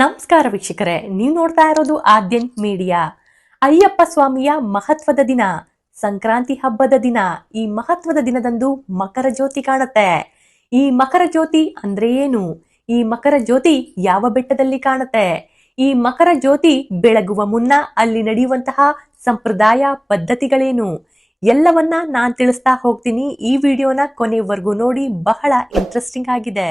ನಮಸ್ಕಾರ ವೀಕ್ಷಕರೇ, ನೀವು ನೋಡ್ತಾ ಇರೋದು ಆದ್ಯಂತ್ ಮೀಡಿಯಾ. ಅಯ್ಯಪ್ಪ ಸ್ವಾಮಿಯ ಮಹತ್ವದ ದಿನ, ಸಂಕ್ರಾಂತಿ ಹಬ್ಬದ ದಿನ, ಈ ಮಹತ್ವದ ದಿನದಂದು ಮಕರ ಜ್ಯೋತಿ ಕಾಣುತ್ತೆ. ಈ ಮಕರ ಜ್ಯೋತಿ ಅಂದ್ರೆ ಏನು? ಈ ಮಕರ ಜ್ಯೋತಿ ಯಾವ ಬೆಟ್ಟದಲ್ಲಿ ಕಾಣುತ್ತೆ? ಈ ಮಕರ ಜ್ಯೋತಿ ಬೆಳಗುವ ಮುನ್ನ ಅಲ್ಲಿ ನಡೆಯುವಂತಹ ಸಂಪ್ರದಾಯ ಪದ್ಧತಿಗಳೇನು? ಎಲ್ಲವನ್ನ ನಾನ್ ತಿಳಿಸ್ತಾ ಹೋಗ್ತೀನಿ ಈ ವಿಡಿಯೋನ ಕೊನೆವರೆಗೂ ನೋಡಿ, ಬಹಳ ಇಂಟ್ರೆಸ್ಟಿಂಗ್ ಆಗಿದೆ.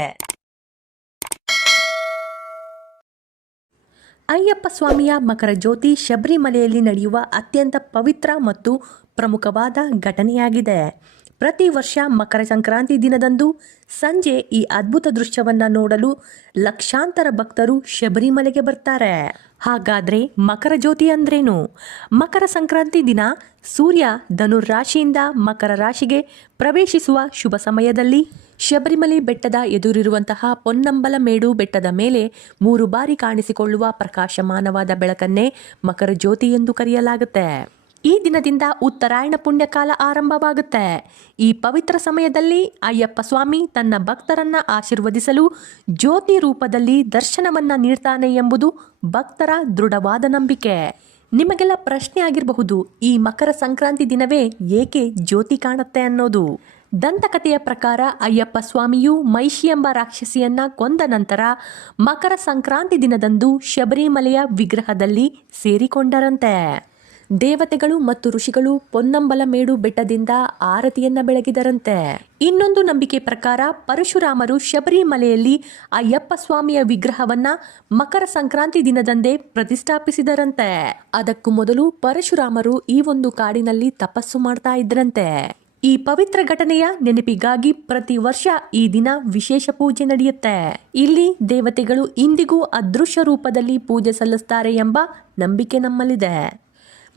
ಅಯ್ಯಪ್ಪ ಸ್ವಾಮಿಯ ಮಕರ ಜ್ಯೋತಿ ಶಬರಿಮಲೆಯಲ್ಲಿ ನಡೆಯುವ ಅತ್ಯಂತ ಪವಿತ್ರ ಮತ್ತು ಪ್ರಮುಖವಾದ ಘಟನೆಯಾಗಿದೆ. ಪ್ರತಿ ವರ್ಷ ಮಕರ ಸಂಕ್ರಾಂತಿ ದಿನದಂದು ಸಂಜೆ ಈ ಅದ್ಭುತ ದೃಶ್ಯವನ್ನ ನೋಡಲು ಲಕ್ಷಾಂತರ ಭಕ್ತರು ಶಬರಿಮಲೆಗೆ ಬರ್ತಾರೆ. ಹಾಗಾದ್ರೆ ಮಕರ ಜ್ಯೋತಿ ಅಂದ್ರೇನು? ಮಕರ ಸಂಕ್ರಾಂತಿ ದಿನ ಸೂರ್ಯ ಧನುರ್ ರಾಶಿಯಿಂದ ಮಕರ ರಾಶಿಗೆ ಪ್ರವೇಶಿಸುವ ಶುಭ ಸಮಯದಲ್ಲಿ ಶಬರಿಮಲೆ ಬೆಟ್ಟದ ಎದುರಿರುವಂತಹ ಪೊನ್ನಂಬಲ ಮೇಡು ಬೆಟ್ಟದ ಮೇಲೆ ಮೂರು ಬಾರಿ ಕಾಣಿಸಿಕೊಳ್ಳುವ ಪ್ರಕಾಶಮಾನವಾದ ಬೆಳಕನ್ನೇ ಮಕರ ಜ್ಯೋತಿ ಎಂದು ಕರೆಯಲಾಗುತ್ತೆ. ಈ ದಿನದಿಂದ ಉತ್ತರಾಯಣ ಪುಣ್ಯಕಾಲ ಆರಂಭವಾಗುತ್ತೆ. ಈ ಪವಿತ್ರ ಸಮಯದಲ್ಲಿ ಅಯ್ಯಪ್ಪ ಸ್ವಾಮಿ ತನ್ನ ಭಕ್ತರನ್ನ ಆಶೀರ್ವದಿಸಲು ಜ್ಯೋತಿ ರೂಪದಲ್ಲಿ ದರ್ಶನವನ್ನ ನೀಡ್ತಾನೆ ಎಂಬುದು ಭಕ್ತರ ದೃಢವಾದ ನಂಬಿಕೆ. ನಿಮಗೆಲ್ಲ ಪ್ರಶ್ನೆ ಆಗಿರಬಹುದು, ಈ ಮಕರ ಸಂಕ್ರಾಂತಿ ದಿನವೇ ಏಕೆ ಜ್ಯೋತಿ ಕಾಣುತ್ತೆ ಅನ್ನೋದು. ದಂತಕಥೆಯ ಪ್ರಕಾರ ಅಯ್ಯಪ್ಪ ಸ್ವಾಮಿಯು ಮೈಷಿ ಎಂಬ ರಾಕ್ಷಸಿಯನ್ನ ಕೊಂದ ನಂತರ ಮಕರ ಸಂಕ್ರಾಂತಿ ದಿನದಂದು ಶಬರಿಮಲೆಯ ವಿಗ್ರಹದಲ್ಲಿ ಸೇರಿಕೊಂಡರಂತೆ. ದೇವತೆಗಳು ಮತ್ತು ಋಷಿಗಳು ಪೊನ್ನಂಬಲಮೇಡು ಬೆಟ್ಟದಿಂದ ಆರತಿಯನ್ನ ಬೆಳಗಿದರಂತೆ. ಇನ್ನೊಂದು ನಂಬಿಕೆ ಪ್ರಕಾರ ಪರಶುರಾಮರು ಶಬರಿಮಲೆಯಲ್ಲಿ ಅಯ್ಯಪ್ಪ ಸ್ವಾಮಿಯ ವಿಗ್ರಹವನ್ನ ಮಕರ ಸಂಕ್ರಾಂತಿ ದಿನದಂದೇ ಪ್ರತಿಷ್ಠಾಪಿಸಿದರಂತೆ. ಅದಕ್ಕೂ ಮೊದಲು ಪರಶುರಾಮರು ಈ ಒಂದು ಕಾಡಿನಲ್ಲಿ ತಪಸ್ಸು ಮಾಡ್ತಾ ಇದ್ರಂತೆ. ಈ ಪವಿತ್ರ ಘಟನೆಯ ನೆನಪಿಗಾಗಿ ಪ್ರತಿ ವರ್ಷ ಈ ದಿನ ವಿಶೇಷ ಪೂಜೆ ನಡೆಯುತ್ತೆ. ಇಲ್ಲಿ ದೇವತೆಗಳು ಇಂದಿಗೂ ಅದೃಶ್ಯ ರೂಪದಲ್ಲಿ ಪೂಜೆ ಸಲ್ಲಿಸ್ತಾರೆ ಎಂಬ ನಂಬಿಕೆ ನಮ್ಮಲ್ಲಿದೆ.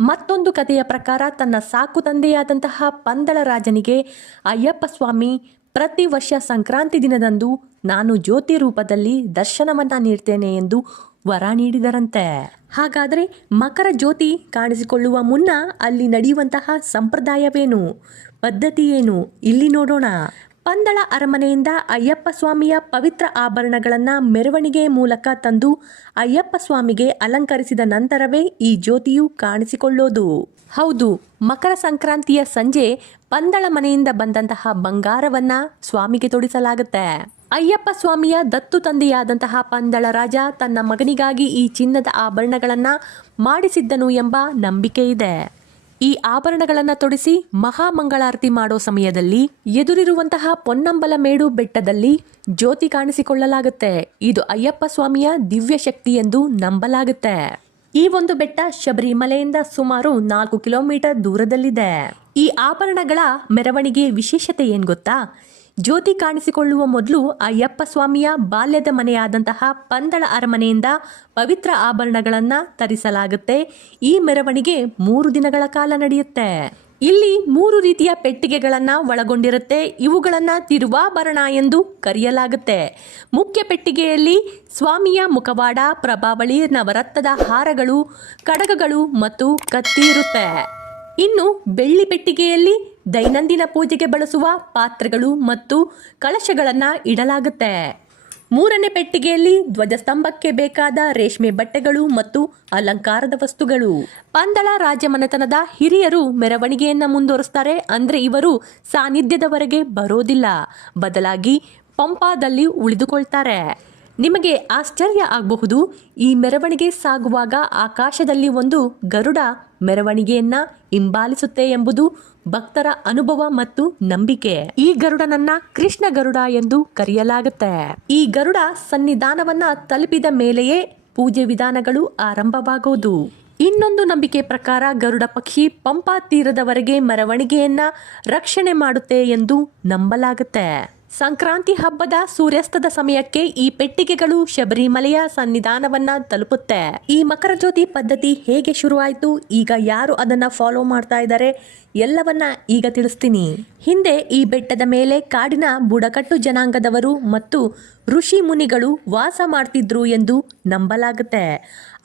ಮತ್ತೊಂದು ಕಥೆಯ ಪ್ರಕಾರ ತನ್ನ ಸಾಕು ತಂದೆಯಾದಂತಹ ಪಂದಳ ರಾಜನಿಗೆ ಅಯ್ಯಪ್ಪ ಸ್ವಾಮಿ, ಪ್ರತಿ ವರ್ಷ ಸಂಕ್ರಾಂತಿ ದಿನದಂದು ನಾನು ಜ್ಯೋತಿ ರೂಪದಲ್ಲಿ ದರ್ಶನವನ್ನು ನೀಡ್ತೇನೆ ಎಂದು ವರ ನೀಡಿದರಂತೆ. ಹಾಗಾದರೆ ಮಕರ ಜ್ಯೋತಿ ಕಾಣಿಸಿಕೊಳ್ಳುವ ಮುನ್ನ ಅಲ್ಲಿ ನಡೆಯುವಂತಹ ಸಂಪ್ರದಾಯವೇನು? ಪದ್ಧತಿ ಏನು? ಇಲ್ಲಿ ನೋಡೋಣ. ಪಂದಳ ಅರಮನೆಯಿಂದ ಅಯ್ಯಪ್ಪ ಸ್ವಾಮಿಯ ಪವಿತ್ರ ಆಭರಣಗಳನ್ನು ಮೆರವಣಿಗೆ ಮೂಲಕ ತಂದು ಅಯ್ಯಪ್ಪ ಸ್ವಾಮಿಗೆ ಅಲಂಕರಿಸಿದ ನಂತರವೇ ಈ ಜ್ಯೋತಿಯು ಕಾಣಿಸಿಕೊಳ್ಳೋದು. ಹೌದು, ಮಕರ ಸಂಕ್ರಾಂತಿಯ ಸಂಜೆ ಪಂದಳ ಮನೆಯಿಂದ ಬಂದಂತಹ ಬಂಗಾರವನ್ನ ಸ್ವಾಮಿಗೆ ತೊಡಿಸಲಾಗುತ್ತೆ. ಅಯ್ಯಪ್ಪ ಸ್ವಾಮಿಯ ದತ್ತು ತಂದೆಯಾದಂತಹ ಪಂದಳ ರಾಜ ತನ್ನ ಮಗನಿಗಾಗಿ ಈ ಚಿನ್ನದ ಆಭರಣಗಳನ್ನು ಮಾಡಿಸಿದ್ದನು ಎಂಬ ನಂಬಿಕೆ ಇದೆ. ಈ ಆಭರಣಗಳನ್ನು ತೊಡಿಸಿ ಮಹಾಮಂಗಳಾರತಿ ಮಾಡೋ ಸಮಯದಲ್ಲಿ ಎದುರಿರುವಂತಹ ಪೊನ್ನಂಬಲ ಮೇಡು ಬೆಟ್ಟದಲ್ಲಿ ಜ್ಯೋತಿ ಕಾಣಿಸಿಕೊಳ್ಳಲಾಗುತ್ತೆ. ಇದು ಅಯ್ಯಪ್ಪ ಸ್ವಾಮಿಯ ದಿವ್ಯ ಶಕ್ತಿ ಎಂದು ನಂಬಲಾಗುತ್ತೆ. ಈ ಒಂದು ಬೆಟ್ಟ ಶಬರಿಮಲೆಯಿಂದ ಸುಮಾರು ನಾಲ್ಕು ಕಿಲೋಮೀಟರ್ ದೂರದಲ್ಲಿದೆ. ಈ ಆಭರಣಗಳ ಮೆರವಣಿಗೆ ವಿಶೇಷತೆ ಏನ್ ಗೊತ್ತಾ? ಜ್ಯೋತಿ ಕಾಣಿಸಿಕೊಳ್ಳುವ ಮೊದಲು ಅಯ್ಯಪ್ಪ ಸ್ವಾಮಿಯ ಬಾಲ್ಯದ ಮನೆಯಾದಂತಹ ಪಂದಳ ಅರಮನೆಯಿಂದ ಪವಿತ್ರ ಆಭರಣಗಳನ್ನು ತರಿಸಲಾಗುತ್ತೆ. ಈ ಮೆರವಣಿಗೆ ಮೂರು ದಿನಗಳ ಕಾಲ ನಡೆಯುತ್ತೆ. ಇಲ್ಲಿ ಮೂರು ರೀತಿಯ ಪೆಟ್ಟಿಗೆಗಳನ್ನು ಒಳಗೊಂಡಿರುತ್ತೆ. ಇವುಗಳನ್ನು ತಿರುವಾಭರಣ ಎಂದು ಕರೆಯಲಾಗುತ್ತೆ. ಮುಖ್ಯ ಪೆಟ್ಟಿಗೆಯಲ್ಲಿ ಸ್ವಾಮಿಯ ಮುಖವಾಡ, ಪ್ರಭಾವಳಿ, ನವರತ್ನದ ಹಾರಗಳು, ಕಡಗಗಳು ಮತ್ತು ಕತ್ತಿ ಇರುತ್ತೆ. ಇನ್ನು ಬೆಳ್ಳಿ ಪೆಟ್ಟಿಗೆಯಲ್ಲಿ ದೈನಂದಿನ ಪೂಜೆಗೆ ಬಳಸುವ ಪಾತ್ರೆಗಳು ಮತ್ತು ಕಳಶಗಳನ್ನು ಇಡಲಾಗುತ್ತೆ. ಮೂರನೇ ಪೆಟ್ಟಿಗೆಯಲ್ಲಿ ಧ್ವಜಸ್ತಂಭಕ್ಕೆ ಬೇಕಾದ ರೇಷ್ಮೆ ಬಟ್ಟೆಗಳು ಮತ್ತು ಅಲಂಕಾರದ ವಸ್ತುಗಳು. ಪಂದಳ ರಾಜಮನೆತನದ ಹಿರಿಯರು ಮೆರವಣಿಗೆಯನ್ನ ಮುಂದುವರಿಸ್ತಾರೆ. ಅಂದ್ರೆ ಇವರು ಸಾನ್ನಿಧ್ಯದವರೆಗೆ ಬರೋದಿಲ್ಲ. ಬದಲಾಗಿ ಪಂಪಾದಲ್ಲಿ ಉಳಿದುಕೊಳ್ತಾರೆ. ನಿಮಗೆ ಆಶ್ಚರ್ಯ ಆಗಬಹುದು, ಈ ಮೆರವಣಿಗೆ ಸಾಗುವಾಗ ಆಕಾಶದಲ್ಲಿ ಒಂದು ಗರುಡ ಮೆರವಣಿಗೆಯನ್ನ ಹಿಂಬಾಲಿಸುತ್ತೆ ಎಂಬುದು ಭಕ್ತರ ಅನುಭವ ಮತ್ತು ನಂಬಿಕೆ. ಈ ಗರುಡನನ್ನ ಕೃಷ್ಣ ಗರುಡ ಎಂದು ಕರೆಯಲಾಗುತ್ತೆ. ಈ ಗರುಡ ಸನ್ನಿಧಾನವನ್ನ ತಲುಪಿದ ಮೇಲೆಯೇ ಪೂಜೆ ವಿಧಾನಗಳು ಆರಂಭವಾಗುವುದು ಇನ್ನೊಂದು ನಂಬಿಕೆ ಪ್ರಕಾರ ಗರುಡ ಪಕ್ಷಿ ಪಂಪಾ ತೀರದವರೆಗೆ ಮೆರವಣಿಗೆಯನ್ನ ರಕ್ಷಣೆ ಮಾಡುತ್ತೆ ಎಂದು ನಂಬಲಾಗುತ್ತೆ. ಸಂಕ್ರಾಂತಿ ಹಬ್ಬದ ಸೂರ್ಯಾಸ್ತದ ಸಮಯಕ್ಕೆ ಈ ಪೆಟ್ಟಿಗೆಗಳು ಶಬರಿಮಲೆಯ ಸನ್ನಿಧಾನವನ್ನ ತಲುಪುತ್ತೆ. ಈ ಮಕರ ಜ್ಯೋತಿ ಪದ್ಧತಿ ಹೇಗೆ ಶುರುವಾಯಿತು, ಈಗ ಯಾರು ಅದನ್ನ ಫಾಲೋ ಮಾಡ್ತಾ ಇದ್ದಾರೆ ಎಲ್ಲವನ್ನ ಈಗ ತಿಳಿಸ್ತೀನಿ. ಹಿಂದೆ ಈ ಬೆಟ್ಟದ ಮೇಲೆ ಕಾಡಿನ ಬುಡಕಟ್ಟು ಜನಾಂಗದವರು ಮತ್ತು ಋಷಿ ಮುನಿಗಳು ವಾಸ ಮಾಡ್ತಿದ್ರು ಎಂದು ನಂಬಲಾಗುತ್ತೆ.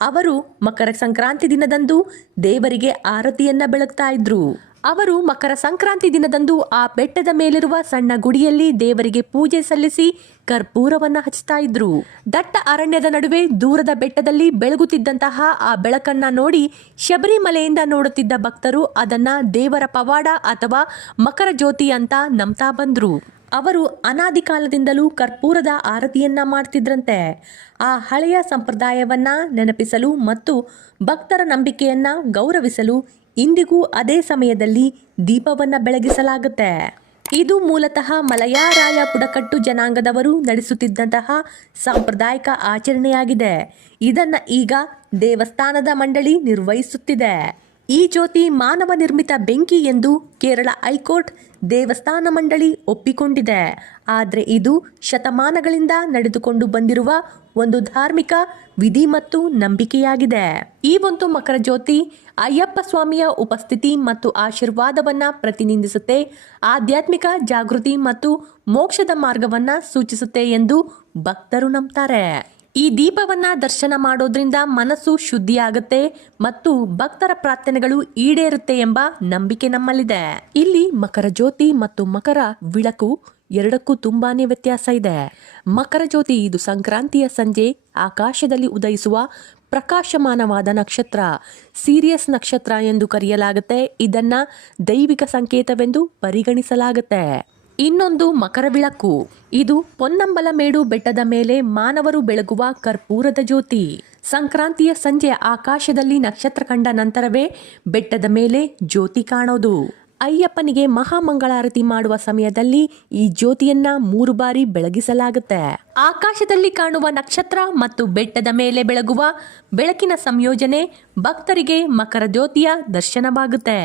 ಅವರು ಮಕರ ಸಂಕ್ರಾಂತಿ ದಿನದಂದು ದೇವರಿಗೆ ಆರತಿಯನ್ನ ಬೆಳಗ್ತಾ ಇದ್ರು. ಅವರು ಮಕರ ಸಂಕ್ರಾಂತಿ ದಿನದಂದು ಆ ಬೆಟ್ಟದ ಮೇಲಿರುವ ಸಣ್ಣ ಗುಡಿಯಲ್ಲಿ ದೇವರಿಗೆ ಪೂಜೆ ಸಲ್ಲಿಸಿ ಕರ್ಪೂರವನ್ನ ಹಚ್ತಾ ಇದ್ರು. ದಟ್ಟ ಅರಣ್ಯದ ನಡುವೆ ದೂರದ ಬೆಟ್ಟದಲ್ಲಿ ಬೆಳಗುತ್ತಿದ್ದಂತಹ ಆ ಬೆಳಕನ್ನ ನೋಡಿ ಶಬರಿಮಲೆಯಿಂದ ನೋಡುತ್ತಿದ್ದ ಭಕ್ತರು ಅದನ್ನ ದೇವರ ಪವಾಡ ಅಥವಾ ಮಕರ ಜ್ಯೋತಿ ಅಂತ ನಂಬ್ತಾ ಬಂದ್ರು. ಅವರು ಅನಾದಿ ಕಾಲದಿಂದಲೂ ಕರ್ಪೂರದ ಆರತಿಯನ್ನ ಮಾಡ್ತಿದ್ರಂತೆ. ಆ ಹಳೆಯ ಸಂಪ್ರದಾಯವನ್ನ ನೆನಪಿಸಲು ಮತ್ತು ಭಕ್ತರ ನಂಬಿಕೆಯನ್ನ ಗೌರವಿಸಲು ಇಂದಿಗೂ ಅದೇ ಸಮಯದಲ್ಲಿ ದೀಪವನ್ನು ಬೆಳಗಿಸಲಾಗುತ್ತೆ. ಇದು ಮೂಲತಃ ಮಲಯಾರಾಯ ಬುಡಕಟ್ಟು ಜನಾಂಗದವರು ನಡೆಸುತ್ತಿದ್ದಂತಹ ಸಾಂಪ್ರದಾಯಿಕ ಆಚರಣೆಯಾಗಿದೆ. ಇದನ್ನು ಈಗ ದೇವಸ್ಥಾನದ ಮಂಡಳಿ ನಿರ್ವಹಿಸುತ್ತಿದೆ. ಈ ಜ್ಯೋತಿ ಮಾನವ ನಿರ್ಮಿತ ಬೆಂಕಿ ಎಂದು ಕೇರಳ ಹೈಕೋರ್ಟ್ ದೇವಸ್ಥಾನ ಮಂಡಳಿ ಒಪ್ಪಿಕೊಂಡಿದೆ. ಆದರೆ ಇದು ಶತಮಾನಗಳಿಂದ ನಡೆದುಕೊಂಡು ಬಂದಿರುವ ಒಂದು ಧಾರ್ಮಿಕ ವಿಧಿ ಮತ್ತು ನಂಬಿಕೆಯಾಗಿದೆ. ಈ ಒಂದು ಮಕರ ಜ್ಯೋತಿ ಅಯ್ಯಪ್ಪ ಸ್ವಾಮಿಯ ಉಪಸ್ಥಿತಿ ಮತ್ತು ಆಶೀರ್ವಾದವನ್ನು ಪ್ರತಿನಿಧಿಸುತ್ತೆ, ಆಧ್ಯಾತ್ಮಿಕ ಜಾಗೃತಿ ಮತ್ತು ಮೋಕ್ಷದ ಮಾರ್ಗವನ್ನು ಸೂಚಿಸುತ್ತೆ ಎಂದು ಭಕ್ತರು ನಂಬ್ತಾರೆ. ಈ ದೀಪವನ್ನ ದರ್ಶನ ಮಾಡೋದ್ರಿಂದ ಮನಸ್ಸು ಶುದ್ಧಿಯಾಗುತ್ತೆ ಮತ್ತು ಭಕ್ತರ ಪ್ರಾರ್ಥನೆಗಳು ಈಡೇರುತ್ತೆ ಎಂಬ ನಂಬಿಕೆ ನಮ್ಮಲ್ಲಿದೆ. ಇಲ್ಲಿ ಮಕರ ಜ್ಯೋತಿ ಮತ್ತು ಮಕರ ವಿಳಕು ಎರಡಕ್ಕೂ ತುಂಬಾನೇ ವ್ಯತ್ಯಾಸ ಇದೆ. ಮಕರ ಜ್ಯೋತಿ ಇದು ಸಂಕ್ರಾಂತಿಯ ಸಂಜೆ ಆಕಾಶದಲ್ಲಿ ಉದಯಿಸುವ ಪ್ರಕಾಶಮಾನವಾದ ನಕ್ಷತ್ರ. ಸೀರಿಯಸ್ ನಕ್ಷತ್ರ ಎಂದು ಕರೆಯಲಾಗುತ್ತೆ. ಇದನ್ನ ದೈವಿಕ ಸಂಕೇತವೆಂದು ಪರಿಗಣಿಸಲಾಗುತ್ತೆ. ಇನ್ನೊಂದು ಮಕರ ಇದು ಪೊನ್ನಂಬಲಮೇಡು ಬೆಟ್ಟದ ಮೇಲೆ ಮಾನವರು ಬೆಳಗುವ ಕರ್ಪೂರದ ಜ್ಯೋತಿ. ಸಂಕ್ರಾಂತಿಯ ಸಂಜೆ ಆಕಾಶದಲ್ಲಿ ನಕ್ಷತ್ರ ಕಂಡ ನಂತರವೇ ಬೆಟ್ಟದ ಮೇಲೆ ಜ್ಯೋತಿ ಕಾಣೋದು. ಅಯ್ಯಪ್ಪನಿಗೆ ಮಹಾಮಂಗಳಾರತಿ ಮಾಡುವ ಸಮಯದಲ್ಲಿ ಈ ಜ್ಯೋತಿಯನ್ನ ಮೂರು ಬಾರಿ ಬೆಳಗಿಸಲಾಗುತ್ತೆ. ಆಕಾಶದಲ್ಲಿ ಕಾಣುವ ನಕ್ಷತ್ರ ಮತ್ತು ಬೆಟ್ಟದ ಮೇಲೆ ಬೆಳಗುವ ಬೆಳಕಿನ ಸಂಯೋಜನೆ ಭಕ್ತರಿಗೆ ಮಕರ ಜ್ಯೋತಿಯ ದರ್ಶನವಾಗುತ್ತೆ.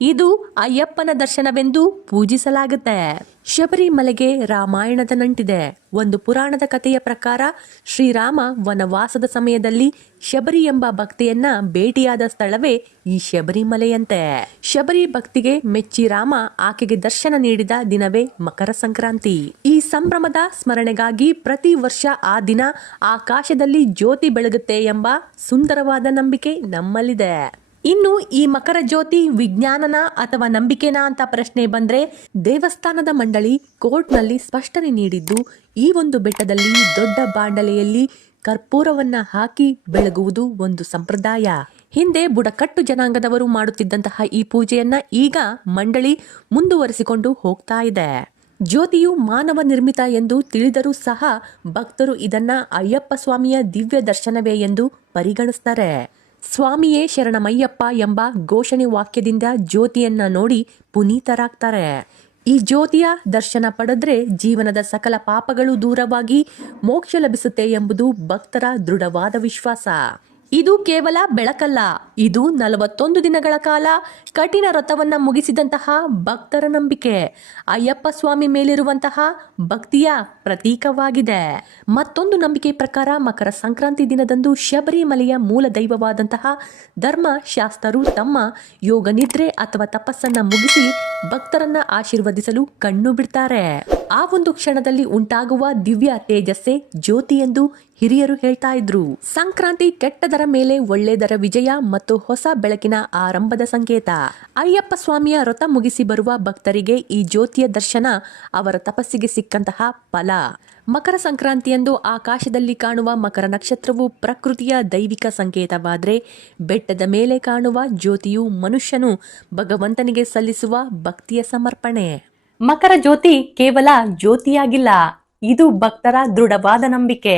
ಇದು ಅಯ್ಯಪ್ಪನ ದರ್ಶನವೆಂದು ಪೂಜಿಸಲಾಗುತ್ತೆ. ಶಬರಿಮಲೆಗೆ ರಾಮಾಯಣದ ನಂಟಿದೆ. ಒಂದು ಪುರಾಣದ ಕಥೆಯ ಪ್ರಕಾರ ಶ್ರೀರಾಮ ವನವಾಸದ ಸಮಯದಲ್ಲಿ ಶಬರಿ ಎಂಬ ಭಕ್ತಿಯನ್ನ ಭೇಟಿಯಾದ ಸ್ಥಳವೇ ಈ ಶಬರಿಮಲೆಯಂತೆ. ಶಬರಿ ಭಕ್ತಿಗೆ ಮೆಚ್ಚಿ ರಾಮ ಆಕೆಗೆ ದರ್ಶನ ನೀಡಿದ ದಿನವೇ ಮಕರ ಸಂಕ್ರಾಂತಿ. ಈ ಸಂಭ್ರಮದ ಸ್ಮರಣೆಗಾಗಿ ಪ್ರತಿ ವರ್ಷ ಆ ದಿನ ಆಕಾಶದಲ್ಲಿ ಜ್ಯೋತಿ ಬೆಳಗುತ್ತೆ ಎಂಬ ಸುಂದರವಾದ ನಂಬಿಕೆ ನಮ್ಮಲ್ಲಿದೆ. ಇನ್ನು ಈ ಮಕರ ಜ್ಯೋತಿ ವಿಜ್ಞಾನನ ಅಥವಾ ನಂಬಿಕೆನಾ ಅಂತ ಪ್ರಶ್ನೆ ಬಂದ್ರೆ ದೇವಸ್ಥಾನದ ಮಂಡಳಿ ಕೋರ್ಟ್ನಲ್ಲಿ ಸ್ಪಷ್ಟನೆ ನೀಡಿದ್ದು ಈ ಒಂದು ಬೆಟ್ಟದಲ್ಲಿ ದೊಡ್ಡ ಬಾಂಡಲೆಯಲ್ಲಿ ಕರ್ಪೂರವನ್ನ ಹಾಕಿ ಬೆಳಗುವುದು ಒಂದು ಸಂಪ್ರದಾಯ. ಹಿಂದೆ ಬುಡಕಟ್ಟು ಜನಾಂಗದವರು ಮಾಡುತ್ತಿದ್ದಂತಹ ಈ ಪೂಜೆಯನ್ನ ಈಗ ಮಂಡಳಿ ಮುಂದುವರಿಸಿಕೊಂಡು ಹೋಗ್ತಾ ಇದೆ. ಜ್ಯೋತಿಯು ಮಾನವ ನಿರ್ಮಿತ ಎಂದು ತಿಳಿದರೂ ಸಹ ಭಕ್ತರು ಇದನ್ನ ಅಯ್ಯಪ್ಪ ಸ್ವಾಮಿಯ ದಿವ್ಯ ದರ್ಶನವೇ ಎಂದು ಪರಿಗಣಿಸ್ತಾರೆ. ಸ್ವಾಮಿಯೇ ಶರಣಮಯ್ಯಪ್ಪ ಎಂಬ ಘೋಷಣೆ ವಾಕ್ಯದಿಂದ ಜ್ಯೋತಿಯನ್ನ ನೋಡಿ ಪುನೀತರಾಗ್ತಾರೆ. ಈ ಜ್ಯೋತಿಯ ದರ್ಶನ ಪಡೆದ್ರೆ ಜೀವನದ ಸಕಲ ಪಾಪಗಳು ದೂರವಾಗಿ ಮೋಕ್ಷ ಲಭಿಸುತ್ತೆ ಎಂಬುದು ಭಕ್ತರ ದೃಢವಾದ ವಿಶ್ವಾಸ. ಇದು ಕೇವಲ ಬೆಳಕಲ್ಲ, ಇದು ನಲವತ್ತೊಂದು ದಿನಗಳ ಕಾಲ ಕಠಿಣ ರಥವನ್ನು ಮುಗಿಸಿದಂತಹ ಭಕ್ತರ ನಂಬಿಕೆ. ಅಯ್ಯಪ್ಪ ಸ್ವಾಮಿ ಮೇಲಿರುವಂತಹ ಭಕ್ತಿಯ ಪ್ರತೀಕವಾಗಿದೆ. ಮತ್ತೊಂದು ನಂಬಿಕೆ ಪ್ರಕಾರ ಮಕರ ಸಂಕ್ರಾಂತಿ ದಿನದಂದು ಶಬರಿಮಲೆಯ ಮೂಲ ದೈವವಾದಂತಹ ಧರ್ಮಶಾಸ್ತ್ರರು ತಮ್ಮ ಯೋಗ ನಿದ್ರೆ ಅಥವಾ ತಪಸ್ಸನ್ನ ಮುಗಿಸಿ ಭಕ್ತರನ್ನ ಆಶೀರ್ವದಿಸಲು ಕಣ್ಣು ಬಿಡ್ತಾರೆ. ಆ ಒಂದು ಕ್ಷಣದಲ್ಲಿ ಉಂಟಾಗುವ ದಿವ್ಯ ತೇಜಸ್ಸೆ ಜ್ಯೋತಿ ಎಂದು ಹಿರಿಯರು ಹೇಳ್ತಾ ಇದ್ರು. ಸಂಕ್ರಾಂತಿ ಕೆಟ್ಟದರ ಮೇಲೆ ಒಳ್ಳೆದರ ವಿಜಯ ಮತ್ತು ಹೊಸ ಬೆಳಕಿನ ಆರಂಭದ ಸಂಕೇತ. ಅಯ್ಯಪ್ಪ ಸ್ವಾಮಿಯ ವ್ರತ ಮುಗಿಸಿ ಬರುವ ಭಕ್ತರಿಗೆ ಈ ಜ್ಯೋತಿಯ ದರ್ಶನ ಅವರ ತಪಸ್ಸಿಗೆ ಸಿಕ್ಕಂತಹ ಫಲ. ಮಕರ ಸಂಕ್ರಾಂತಿಯಂದು ಆಕಾಶದಲ್ಲಿ ಕಾಣುವ ಮಕರ ನಕ್ಷತ್ರವು ಪ್ರಕೃತಿಯ ದೈವಿಕ ಸಂಕೇತವಾದರೆ ಬೆಟ್ಟದ ಮೇಲೆ ಕಾಣುವ ಜ್ಯೋತಿಯು ಮನುಷ್ಯನು ಭಗವಂತನಿಗೆ ಸಲ್ಲಿಸುವ ಭಕ್ತಿಯ ಸಮರ್ಪಣೆ. ಮಕರ ಜ್ಯೋತಿ ಕೇವಲ ಜ್ಯೋತಿಯಾಗಿಲ್ಲ, ಇದು ಭಕ್ತರ ದೃಢವಾದ ನಂಬಿಕೆ.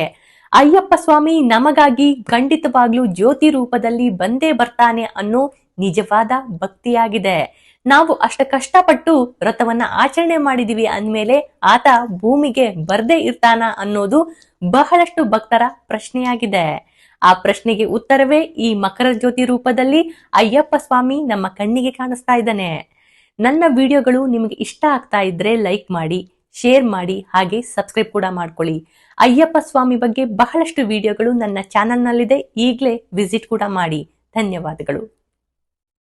ಅಯ್ಯಪ್ಪ ಸ್ವಾಮಿ ನಮಗಾಗಿ ಖಂಡಿತವಾಗ್ಲೂ ಜ್ಯೋತಿ ರೂಪದಲ್ಲಿ ಬಂದೇ ಬರ್ತಾನೆ ಅನ್ನೋ ನಿಜವಾದ ಭಕ್ತಿಯಾಗಿದೆ. ನಾವು ಅಷ್ಟ ಕಷ್ಟಪಟ್ಟು ವ್ರತವನ್ನ ಆಚರಣೆ ಮಾಡಿದೀವಿ ಅಂದಮೇಲೆ ಆತ ಭೂಮಿಗೆ ಬರ್ದೇ ಇರ್ತಾನ ಅನ್ನೋದು ಬಹಳಷ್ಟು ಭಕ್ತರ ಪ್ರಶ್ನೆಯಾಗಿದೆ. ಆ ಪ್ರಶ್ನೆಗೆ ಉತ್ತರವೇ ಈ ಮಕರ ಜ್ಯೋತಿ ರೂಪದಲ್ಲಿ ಅಯ್ಯಪ್ಪ ಸ್ವಾಮಿ ನಮ್ಮ ಕಣ್ಣಿಗೆ ಕಾಣಿಸ್ತಾ ಇದ್ದಾನೆ. ನನ್ನ ವಿಡಿಯೋಗಳು ನಿಮಗೆ ಇಷ್ಟ ಆಗ್ತಾ ಇದ್ರೆ ಲೈಕ್ ಮಾಡಿ, ಶೇರ್ ಮಾಡಿ, ಹಾಗೆ ಸಬ್ಸ್ಕ್ರೈಬ್ ಕೂಡ ಮಾಡ್ಕೊಳ್ಳಿ. ಅಯ್ಯಪ್ಪ ಸ್ವಾಮಿ ಬಗ್ಗೆ ಬಹಳಷ್ಟು ವಿಡಿಯೋಗಳು ನನ್ನ ಚಾನಲ್ನಲ್ಲಿದೆ, ಈಗಲೇ ವಿಸಿಟ್ ಕೂಡ ಮಾಡಿ. ಧನ್ಯವಾದಗಳು.